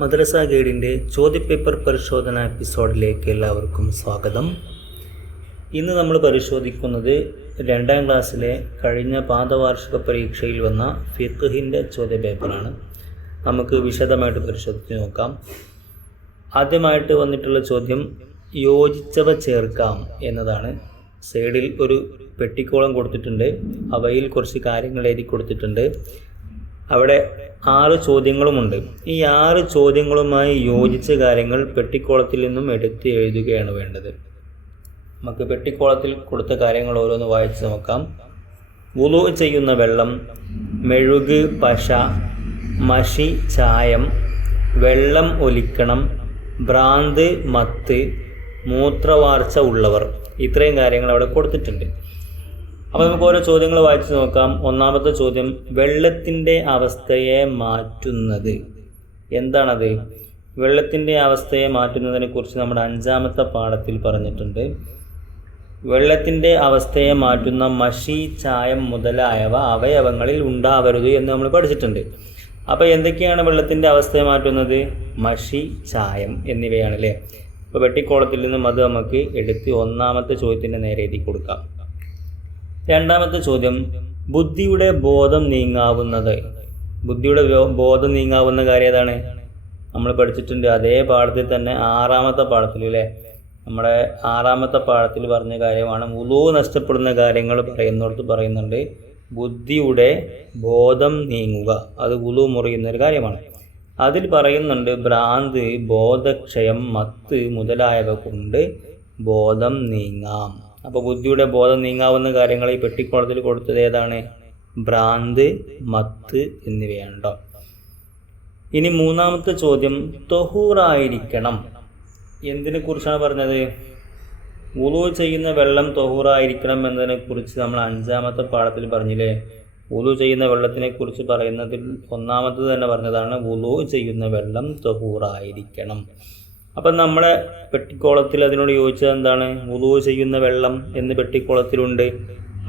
മദ്രസ ഗൈഡിന്റെ ചോദ്യപേപ്പർ പരിശോധന എപ്പിസോഡിലേക്ക് എല്ലാവർക്കും സ്വാഗതം. ഇന്ന് നമ്മൾ പരിശോധിക്കുന്നത് രണ്ടാം ക്ലാസ്സിലെ കഴിഞ്ഞ പാദവാർഷിക പരീക്ഷയിൽ വന്ന ഫിഖഹിന്റെ ചോദ്യപേപ്പറാണ്. നമുക്ക് വിശദമായിട്ട് പരിശോധിച്ച് നോക്കാം. ആദ്യമായിട്ട് വന്നിട്ടുള്ള ചോദ്യം യോജിച്ചവ ചേർക്കാം എന്നതാണ്. സൈഡിൽ ഒരു പെട്ടിക്കോളം കൊടുത്തിട്ടുണ്ട്. അവയിൽ കുറച്ച് കാര്യങ്ങൾ എഴുതി കൊടുത്തിട്ടുണ്ട്. അവിടെ ആറ് ചോദ്യങ്ങളുമുണ്ട്. ഈ ആറ് ചോദ്യങ്ങളുമായി യോജിച്ച കാര്യങ്ങൾ പെട്ടിക്കോളത്തിൽ നിന്നും എടുത്ത് എഴുതുകയാണ് വേണ്ടത്. നമുക്ക് പെട്ടിക്കോളത്തിൽ കൊടുത്ത കാര്യങ്ങൾ ഓരോന്ന് വായിച്ച് നോക്കാം. വുളു ചെയ്യുന്ന വെള്ളം മെഴുക് പശ മഷി ചായം വെള്ളം ഒലിക്കണം ഭ്രാന്ത് മത്ത് മൂത്രവാർച്ച ഉള്ളവർ. ഇത്രയും കാര്യങ്ങൾ അവിടെ കൊടുത്തിട്ടുണ്ട്. അപ്പോൾ നമുക്ക് ഓരോ ചോദ്യങ്ങൾ വായിച്ചു നോക്കാം. ഒന്നാമത്തെ ചോദ്യം വെള്ളത്തിന്റെ അവസ്ഥയെ മാറ്റുന്നത്. എന്താണത്? വെള്ളത്തിന്റെ അവസ്ഥയെ മാറ്റുന്നതിനെ കുറിച്ച് നമ്മുടെ അഞ്ചാമത്തെ പാഠത്തിൽ പറഞ്ഞിട്ടുണ്ട്. വെള്ളത്തിന്റെ അവസ്ഥയെ മാറ്റുന്ന മഷി ചായം മുതലായവ അവയവങ്ങളിൽ ഉണ്ടാവരുത് എന്ന് നമ്മൾ പഠിച്ചിട്ടുണ്ട്. അപ്പോൾ എന്തൊക്കെയാണ് വെള്ളത്തിന്റെ അവസ്ഥയെ മാറ്റുന്നത്? മഷി ചായം എന്നിവയാണ് അല്ലേ അപ്പോൾ വെട്ടിക്കോളത്തിൽ നിന്നും അത് നമുക്ക് എടുത്ത് ഒന്നാമത്തെ ചോദ്യത്തിന്റെ നേരെ എഴുതി കൊടുക്കാം. രണ്ടാമത്തെ ചോദ്യം ബുദ്ധിയുടെ ബോധം നീങ്ങാവുന്നത്. ബുദ്ധിയുടെ ബോധം നീങ്ങാവുന്ന കാര്യം ഏതാണ്? നമ്മൾ പഠിച്ചിട്ടുണ്ട് അതേ പാഠത്തിൽ തന്നെ ആറാമത്തെ പാഠത്തിൽ അല്ലേ? നമ്മുടെ ആറാമത്തെ പാഠത്തിൽ പറഞ്ഞ കാര്യമാണ് ഉളു നഷ്ടപ്പെടുന്ന കാര്യങ്ങൾ പറയുന്നിടത്ത് പറയുന്നുണ്ട് ബുദ്ധിയുടെ ബോധം നീങ്ങുക. അത് ഉളു മുറിയുന്ന ഒരു കാര്യമാണ്. അതിൽ പറയുന്നുണ്ട് ഭ്രാന്ത് ബോധക്ഷയം മത്ത് മുതലായവ കൊണ്ട് ബോധം നീങ്ങാം. അപ്പോൾ ബുദ്ധിയുടെ ബോധം നീങ്ങാവുന്ന കാര്യങ്ങൾ ഈ പെട്ടിക്കോളത്തിൽ കൊടുത്തത് ഏതാണ്? ഭ്രാന്ത് മത്ത് എന്നിവയാണ് ഇനി മൂന്നാമത്തെ ചോദ്യം തൊഹൂറായിരിക്കണം. എന്തിനെ കുറിച്ചാണ് പറഞ്ഞത്? ഉളു ചെയ്യുന്ന വെള്ളം തൊഹൂറായിരിക്കണം എന്നതിനെ കുറിച്ച് നമ്മൾ അഞ്ചാമത്തെ പാഠത്തിൽ പറഞ്ഞില്ലേ? ഉളു ചെയ്യുന്ന വെള്ളത്തിനെ കുറിച്ച് പറയുന്നതിൽ ഒന്നാമത്തത് തന്നെ പറഞ്ഞതാണ് ഉളു ചെയ്യുന്ന വെള്ളം തൊഹൂറായിരിക്കണം. അപ്പം നമ്മുടെ പെട്ടിക്കോളത്തിൽ അതിനോട് യോജിച്ചത് എന്താണ്? ഉളു ചെയ്യുന്ന വെള്ളം എന്ന് പെട്ടിക്കോളത്തിലുണ്ട്.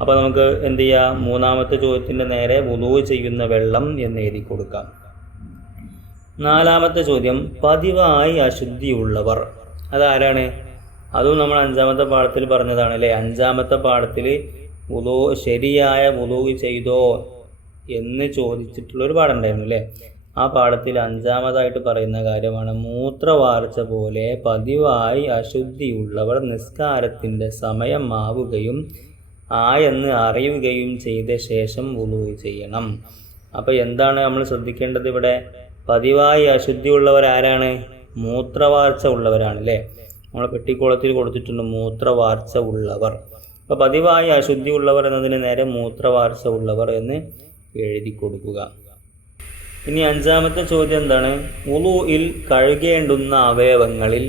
അപ്പോൾ നമുക്ക് എന്ത് ചെയ്യാം? മൂന്നാമത്തെ ചോദ്യത്തിന്റെ നേരെ ഉളു ചെയ്യുന്ന വെള്ളം എന്ന് എഴുതി കൊടുക്കാം. നാലാമത്തെ ചോദ്യം പതിവായി അശുദ്ധിയുള്ളവർ. അതാരാണ്? അതും നമ്മൾ അഞ്ചാമത്തെ പാഠത്തിൽ പറഞ്ഞതാണ് അല്ലേ? അഞ്ചാമത്തെ പാഠത്തിൽ ഉലോ ശരിയായ ഉലോ ചെയ്തോ എന്ന് ചോദിച്ചിട്ടുള്ള ഒരു പാഠം ഉണ്ടായിരുന്നു അല്ലേ? ആ പാഠത്തിൽ അഞ്ചാമതായിട്ട് പറയുന്ന കാര്യമാണ് മൂത്രവാർച്ച പോലെ പതിവായി അശുദ്ധിയുള്ളവർ നിസ്കാരത്തിന്റെ സമയം മാവുകയും ആ എന്ന് അറിയുകയും ചെയ്ത ശേഷം ഉളു ചെയ്യണം. അപ്പോൾ എന്താണ് നമ്മൾ ശ്രദ്ധിക്കേണ്ടത് ഇവിടെ? പതിവായി അശുദ്ധിയുള്ളവർ ആരാണ്? മൂത്രവാർച്ച ഉള്ളവരാണ് അല്ലേ? നമ്മൾ പെട്ടിക്കോളത്തിൽ കൊടുത്തിട്ടുണ്ട് മൂത്രവാർച്ച ഉള്ളവർ. അപ്പോൾ പതിവായി അശുദ്ധിയുള്ളവർ എന്നതിന് നേരെ മൂത്രവാർച്ച ഉള്ളവർ എന്ന് എഴുതി കൊടുക്കുക. ഇനി അഞ്ചാമത്തെ ചോദ്യം എന്താണ്? ഉളുയിൽ കഴുകേണ്ടുന്ന അവയവങ്ങളിൽ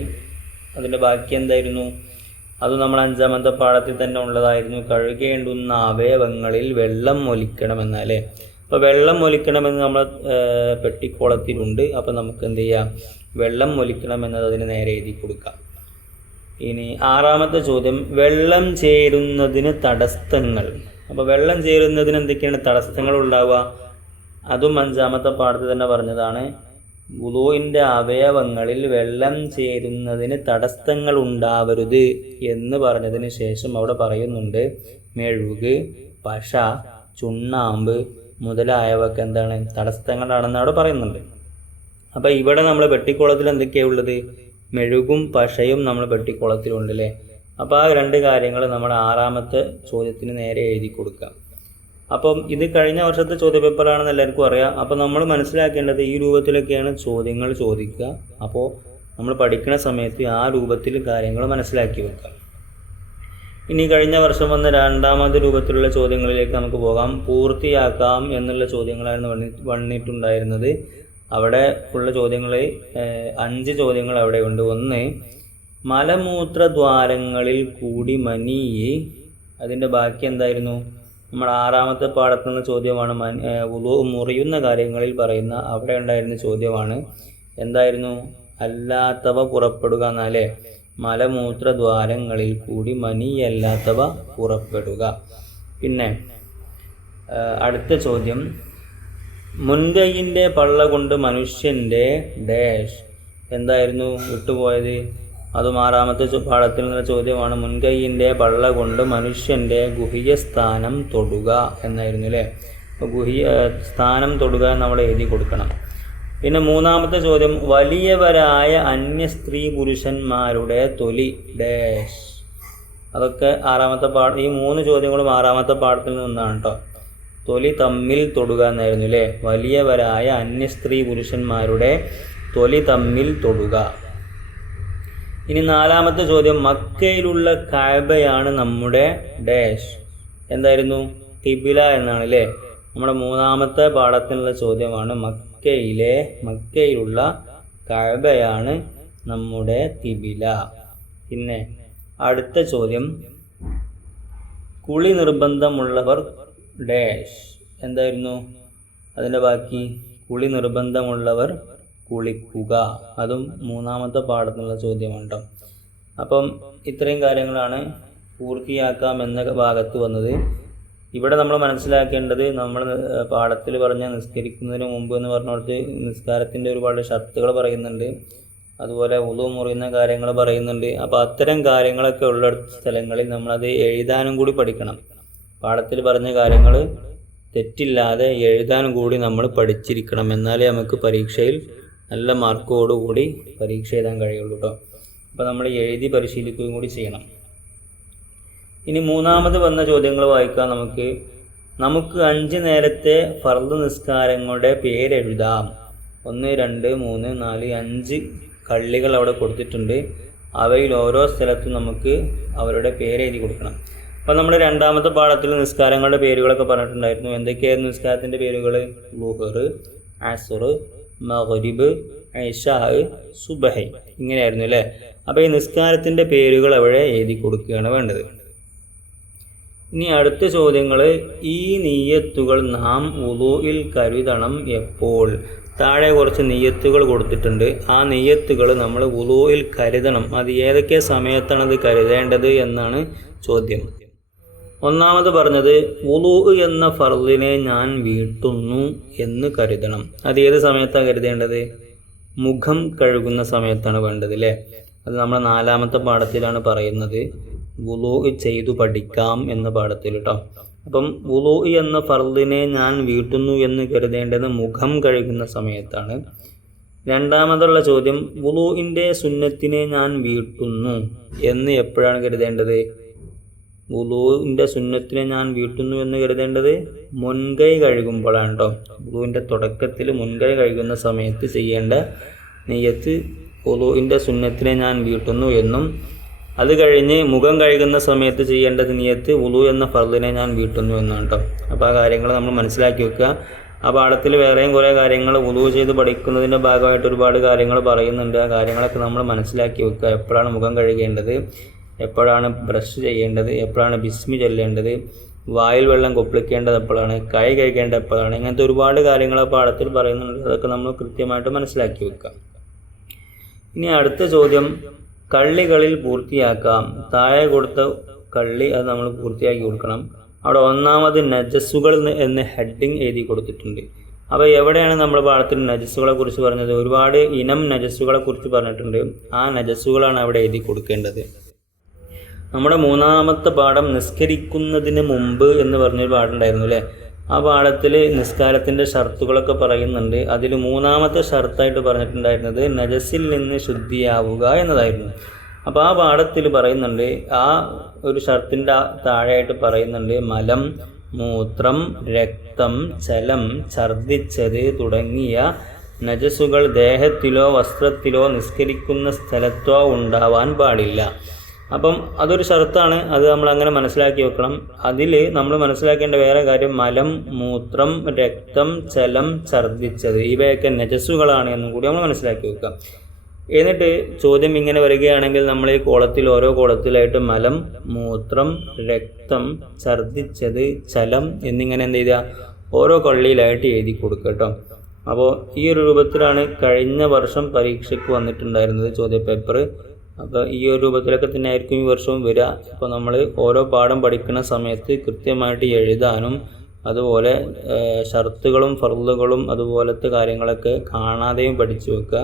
അതിന്റെ ബാക്കി എന്തായിരുന്നു? അത് നമ്മൾ അഞ്ചാമത്തെ പാഠത്തിൽ തന്നെ ഉള്ളതായിരുന്നു. കഴുകേണ്ടുന്ന അവയവങ്ങളിൽ വെള്ളം ഒലിക്കണം അല്ലേ? അപ്പോൾ വെള്ളം ഒലിക്കണമെന്ന് നമ്മൾ പെട്ടിക്കോളത്തിലുണ്ട്. അപ്പോൾ നമുക്ക് എന്ത് ചെയ്യാം? വെള്ളം ഒലിക്കണം എന്നത് അതിന് നേരെ എഴുതി കൊടുക്കാം. ഇനി ആറാമത്തെ ചോദ്യം. വെള്ളം ചേരുന്നതിന് തടസ്സങ്ങൾ. അപ്പോൾ വെള്ളം ചേരുന്നതിന് എന്തൊക്കെയാണ് തടസ്സങ്ങൾ ഉണ്ടാവുക? അതും അഞ്ചാമത്തെ പാഠത്തിൽ തന്നെ പറഞ്ഞതാണ് വുളുവിന്റെ അവയവങ്ങളിൽ വെള്ളം ചേരുന്നതിന് തടസ്സങ്ങൾ ഉണ്ടാവരുത് എന്ന് പറഞ്ഞതിന് ശേഷം അവിടെ പറയുന്നുണ്ട് മെഴുക് പശ ചുണ്ണാമ്പ് മുതലായവക്ക് എന്താണ്? തടസ്സങ്ങളാണെന്ന് അവിടെ പറയുന്നുണ്ട്. അപ്പോൾ ഇവിടെ നമ്മൾ വെട്ടിക്കുളത്തിൽ എന്തൊക്കെയാണ് ഉള്ളത്? മെഴുകും പശയും നമ്മൾ വെട്ടിക്കുളത്തിലുണ്ട് അല്ലേ അപ്പോൾ ആ രണ്ട് കാര്യങ്ങൾ നമ്മൾ ആറാമത്തെ ചോദ്യത്തിന് നേരെ എഴുതി കൊടുക്കാം. അപ്പം ഇത് കഴിഞ്ഞ വർഷത്തെ ചോദ്യപേപ്പറാണെന്ന് എല്ലാവർക്കും അറിയാം. അപ്പോൾ നമ്മൾ മനസ്സിലാക്കേണ്ടത് ഈ രൂപത്തിലൊക്കെയാണ് ചോദ്യങ്ങൾ ചോദിക്കുക. അപ്പോൾ നമ്മൾ പഠിക്കുന്ന സമയത്ത് ആ രൂപത്തിൽ കാര്യങ്ങൾ മനസ്സിലാക്കി വെക്കാം ഇനി കഴിഞ്ഞ വർഷം വന്ന രണ്ടാമത് രൂപത്തിലുള്ള ചോദ്യങ്ങളിലേക്ക് നമുക്ക് പോകാം. പൂർത്തിയാക്കാം എന്നുള്ള ചോദ്യങ്ങളായിരുന്നു വന്നി വന്നിട്ടുണ്ടായിരുന്നത്. അവിടെ ഉള്ള ചോദ്യങ്ങൾ അഞ്ച് ചോദ്യങ്ങൾ അവിടെ ഉണ്ട്. ഒന്ന് മലമൂത്രദ്വാരങ്ങളിൽ കൂടി മനിയെ. അതിന്റെ ബാക്കി എന്തായിരുന്നു? നമ്മുടെ ആറാമത്തെ പാഠത്തു നിന്ന് ചോദ്യമാണ് ഉളു മുറിയുന്ന കാര്യങ്ങളിൽ പറയുന്ന അവിടെ ഉണ്ടായിരുന്ന ചോദ്യമാണ്. എന്തായിരുന്നു? അല്ലാത്തവ പുറപ്പെടുക എന്നാലേ മലമൂത്ര ദ്വാരങ്ങളിൽ കൂടി മനിയല്ലാത്തവ പുറപ്പെടുക. പിന്നെ അടുത്ത ചോദ്യം. മുൻകൈയിന്റെ പള്ള കൊണ്ട് മനുഷ്യന്റെ ഡാഷ് എന്തായിരുന്നു? വിട്ടുപോയത്? അതും ആറാമത്തെ പാഠത്തിൽ നിന്നുള്ള ചോദ്യമാണ് മുൻകൈയിന്റെ പള്ള കൊണ്ട് മനുഷ്യന്റെ ഗുഹ്യസ്ഥാനം തൊടുക എന്നായിരുന്നു അല്ലേ ഗുഹ്യ സ്ഥാനം തൊടുക എന്ന് നമ്മൾ എഴുതി കൊടുക്കണം. പിന്നെ മൂന്നാമത്തെ ചോദ്യം വലിയവരായ അന്യ സ്ത്രീ പുരുഷന്മാരുടെ തൊലി ഡാഷ് അതൊക്കെ ആറാമത്തെ പാഠ ഈ മൂന്ന് ചോദ്യങ്ങളും ആറാമത്തെ പാഠത്തിൽ നിന്നാണ് കേട്ടോ തൊലി തമ്മിൽ തൊടുക എന്നായിരുന്നു അല്ലേ വലിയവരായ അന്യ സ്ത്രീ പുരുഷന്മാരുടെ തൊലി തമ്മിൽ തൊടുക ഇനി നാലാമത്തെ ചോദ്യം മക്കയിലുള്ള കാബയാണ് നമ്മുടെ ഡാഷ്. എന്തായിരുന്നു? കിബില എന്നാണ് അല്ലേ നമ്മുടെ മൂന്നാമത്തെ പാഠത്തിനുള്ള ചോദ്യമാണ് മക്കയിലെ മക്കയിലുള്ള കഴബയാണ് നമ്മുടെ തിബില പിന്നെ അടുത്ത ചോദ്യം കുളി നിർബന്ധമുള്ളവർ ഡാഷ്. എന്തായിരുന്നു? അതിന്റെ ബാക്കി കുളി നിർബന്ധമുള്ളവർ കുളിക്കുക. അതും മൂന്നാമത്തെ പാഠത്തിനുള്ള ചോദ്യമാണ് കേട്ടോ അപ്പം ഇത്രയും കാര്യങ്ങളാണ് പൂർത്തിയാക്കാം എന്ന ഭാഗത്ത് വന്നത്. ഇവിടെ നമ്മൾ മനസ്സിലാക്കേണ്ടത് നമ്മൾ പാഠത്തിൽ പറഞ്ഞ നിസ്കരിക്കുന്നതിന് മുമ്പ് എന്ന് പറഞ്ഞിടത്ത് നിസ്കാരത്തിന്റെ ഒരുപാട് ഷർത്തുകൾ പറയുന്നുണ്ട്. അതുപോലെ ഉളു മുറിയുന്ന കാര്യങ്ങൾ പറയുന്നുണ്ട്. അപ്പോൾ അത്തരം കാര്യങ്ങളൊക്കെ ഉള്ള സ്ഥലങ്ങളിൽ നമ്മളത് എഴുതാനും കൂടി പഠിക്കണം. പാഠത്തിൽ പറഞ്ഞ കാര്യങ്ങൾ തെറ്റില്ലാതെ എഴുതാനും കൂടി നമ്മൾ പഠിച്ചിരിക്കണം. എന്നാലേ നമുക്ക് പരീക്ഷയിൽ നല്ല മാർക്കോടുകൂടി പരീക്ഷ എഴുതാൻ കഴിയുള്ളൂ കേട്ടോ അപ്പോൾ നമ്മൾ എഴുതി പരിശീലിക്കുകയും കൂടി ചെയ്യണം. ഇനി മൂന്നാമത് വന്ന ചോദ്യങ്ങൾ വായിക്കാം. നമുക്ക് നമുക്ക് അഞ്ച് നേരത്തെ ഫർദ് നിസ്കാരങ്ങളുടെ പേരെഴുതാം. ഒന്ന് രണ്ട് മൂന്ന് നാല് അഞ്ച് കള്ളികൾ അവിടെ കൊടുത്തിട്ടുണ്ട്. അവയിൽ ഓരോ സ്ഥലത്തും നമുക്ക് അവരുടെ പേര് എഴുതി കൊടുക്കണം. അപ്പോൾ നമ്മൾ രണ്ടാമത്തെ പാഠത്തിൽ നിസ്കാരങ്ങളുടെ പേരുകളൊക്കെ പറഞ്ഞിട്ടുണ്ടായിരുന്നു. എന്തൊക്കെയായിരുന്നു നിസ്കാരത്തിന്റെ പേരുകൾ? ലുഹർ അസുർ മഗ്രിബ് ഐഷാ സുബഹി ഇങ്ങനെയായിരുന്നു അല്ലേ അപ്പോൾ ഈ നിസ്കാരത്തിന്റെ പേരുകൾ അവിടെ എഴുതി കൊടുക്കുകയാണ് വേണ്ടത്. ഇനി അടുത്ത ചോദ്യങ്ങൾ ഈ നീയത്തുകൾ നാം ഉദുവിൽ കരുതണം എപ്പോൾ? താഴെ കുറച്ച് നെയ്യത്തുകൾ കൊടുത്തിട്ടുണ്ട്. ആ നെയ്യത്തുകൾ നമ്മൾ ഉദുവിൽ കരുതണം. അത് ഏതൊക്കെ സമയത്താണ് അത് കരുതേണ്ടത് എന്നാണ് ചോദ്യം. ഒന്നാമത് പറഞ്ഞത് ഉലു എന്ന ഫർദിനെ ഞാൻ വീട്ടുന്നു എന്ന് കരുതണം. അത് ഏത് സമയത്താണ് കരുതേണ്ടത്? മുഖം കഴുകുന്ന സമയത്താണ് വേണ്ടത് അല്ലേ അത് നമ്മുടെ നാലാമത്തെ പാഠത്തിലാണ് പറയുന്നത് ഉളു ചെയ്തു പഠിക്കാം എന്ന പാഠത്തിൽ കേട്ടോ അപ്പം ഉളു എന്ന ഫർദിനെ ഞാൻ വീട്ടുന്നു എന്ന് കരുതേണ്ടത് മുഖം കഴുകുന്ന സമയത്താണ്. രണ്ടാമതുള്ള ചോദ്യം ഉളുവിന്റെ സുന്നത്തിനെ ഞാൻ വീട്ടുന്നു എന്ന് എപ്പോഴാണ് കരുതേണ്ടത്? വുളുവിന്റെ സുന്നത്തിനെ ഞാൻ വീട്ടുന്നു എന്ന് കരുതേണ്ടത് മുൻകൈ കഴുകുമ്പോഴാണ് കേട്ടോ വുളുവിന്റെ തുടക്കത്തിൽ മുൻകൈ കഴുകുന്ന സമയത്ത് ചെയ്യേണ്ട നെയ്യത്ത് വുളുവിന്റെ സുന്നത്തിനെ ഞാൻ വീട്ടുന്നു എന്നും അത് കഴിഞ്ഞ് മുഖം കഴുകുന്ന സമയത്ത് ചെയ്യേണ്ടത് നിയത്ത് ഉളു എന്ന ഫർദിനെ ഞാൻ വീട്ടുന്നു എന്നാണ് കേട്ടോ അപ്പോൾ ആ കാര്യങ്ങൾ നമ്മൾ മനസ്സിലാക്കി വെക്കുക. ആ പാഠത്തിൽ വേറെയും കുറേ കാര്യങ്ങൾ ഉളു ചെയ്ത് പഠിക്കുന്നതിന്റെ ഭാഗമായിട്ട് ഒരുപാട് കാര്യങ്ങൾ പറയുന്നുണ്ട്. ആ കാര്യങ്ങളൊക്കെ നമ്മൾ മനസ്സിലാക്കി വെക്കുക. എപ്പോഴാണ് മുഖം കഴുകേണ്ടത്? എപ്പോഴാണ് ബ്രഷ് ചെയ്യേണ്ടത്? എപ്പോഴാണ് ബിസ്മി ചൊല്ലേണ്ടത്? വായിൽ വെള്ളം കൊപ്പിളിക്കേണ്ടത് എപ്പോഴാണ്? കൈ കഴിക്കേണ്ടത് എപ്പോഴാണ്? ഇങ്ങനത്തെ ഒരുപാട് കാര്യങ്ങൾ പാഠത്തിൽ പറയുന്നുണ്ട്. അതൊക്കെ നമ്മൾ കൃത്യമായിട്ട് മനസ്സിലാക്കി വെക്കുക. ഇനി അടുത്ത ചോദ്യം കള്ളികളിൽ പൂർത്തിയാക്കാം. താഴെ കൊടുത്ത കള്ളി അത് നമ്മൾ പൂർത്തിയാക്കി കൊടുക്കണം. അവിടെ ഒന്നാമത് നജസ്സുകൾ എന്ന് എന്ന് ഹെഡിങ് എഴുതി കൊടുത്തിട്ടുണ്ട്. അപ്പോൾ എവിടെയാണ് നമ്മൾ പാഠത്തിൽ നജസ്സുകളെ കുറിച്ച് പറഞ്ഞത്? ഒരുപാട് ഇനം നജസ്സുകളെ കുറിച്ച് പറഞ്ഞിട്ടുണ്ട്. ആ നജസ്സുകളാണ് അവിടെ എഴുതി കൊടുക്കേണ്ടത്. നമ്മുടെ മൂന്നാമത്തെ പാഠം നിസ്കരിക്കുന്നതിന് മുമ്പ് എന്ന് പറഞ്ഞൊരു പാഠമുണ്ടായിരുന്നു അല്ലേ? ആ പാഠത്തിൽ നിസ്കാരത്തിന്റെ ഷർത്തുകളൊക്കെ പറയുന്നുണ്ട്. അതിൽ മൂന്നാമത്തെ ഷർത്തായിട്ട് പറഞ്ഞിട്ടുണ്ടായിരുന്നത് നജസിൽ നിന്ന് ശുദ്ധിയാവുക എന്നതായിരുന്നു. അപ്പോൾ ആ പാഠത്തിൽ പറയുന്നുണ്ട് ആ ഒരു ഷർത്തിന്റെ താഴെയായിട്ട് പറയുന്നുണ്ട് മലം മൂത്രം രക്തം ചലം ഛർദിച്ചത് തുടങ്ങിയ നജസുകൾ ദേഹത്തിലോ വസ്ത്രത്തിലോ നിസ്കരിക്കുന്ന സ്ഥലത്തോ ഉണ്ടാവാൻ പാടില്ല. അപ്പം അതൊരു ഷർത്താണ് അത് നമ്മൾ അങ്ങനെ മനസ്സിലാക്കി വെക്കണം. അതിൽ നമ്മൾ മനസ്സിലാക്കേണ്ട വേറെ കാര്യം മലം മൂത്രം രക്തം ചലം ഛർദ്ദിച്ചത് ഇവയൊക്കെ നജസ്സുകളാണ് എന്നും കൂടി നമ്മൾ മനസ്സിലാക്കി വെക്കുക. എന്നിട്ട് ചോദ്യം ഇങ്ങനെ വരികയാണെങ്കിൽ നമ്മൾ ഈ കോളത്തിൽ ഓരോ കോളത്തിലായിട്ട് മലം മൂത്രം രക്തം ഛർദ്ദിച്ചത് ചലം എന്നിങ്ങനെ എന്ത് ചെയ്യുക? ഓരോ കള്ളിയിലായിട്ട് എഴുതി കൊടുക്കുക കേട്ടോ. അപ്പോൾ ഈ ഒരു രൂപത്തിലാണ് കഴിഞ്ഞ വർഷം പരീക്ഷയ്ക്ക് വന്നിട്ടുണ്ടായിരുന്നത് ചോദ്യപേപ്പർ അപ്പോൾ ഈ ഒരു രൂപത്തിലൊക്കെ തന്നെ ആയിരിക്കും ഈ വർഷവും വരിക. അപ്പോൾ നമ്മൾ ഓരോ പാഠം പഠിക്കുന്ന സമയത്ത് കൃത്യമായിട്ട് എഴുതാനും അതുപോലെ ഷർത്തുകളും ഫർദുകളും അതുപോലത്തെ കാര്യങ്ങളൊക്കെ കാണാതെയും പഠിച്ചു വെക്കുക.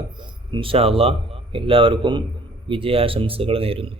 ഇൻഷാല്ല എല്ലാവർക്കും വിജയാശംസകൾ നേരുന്നു.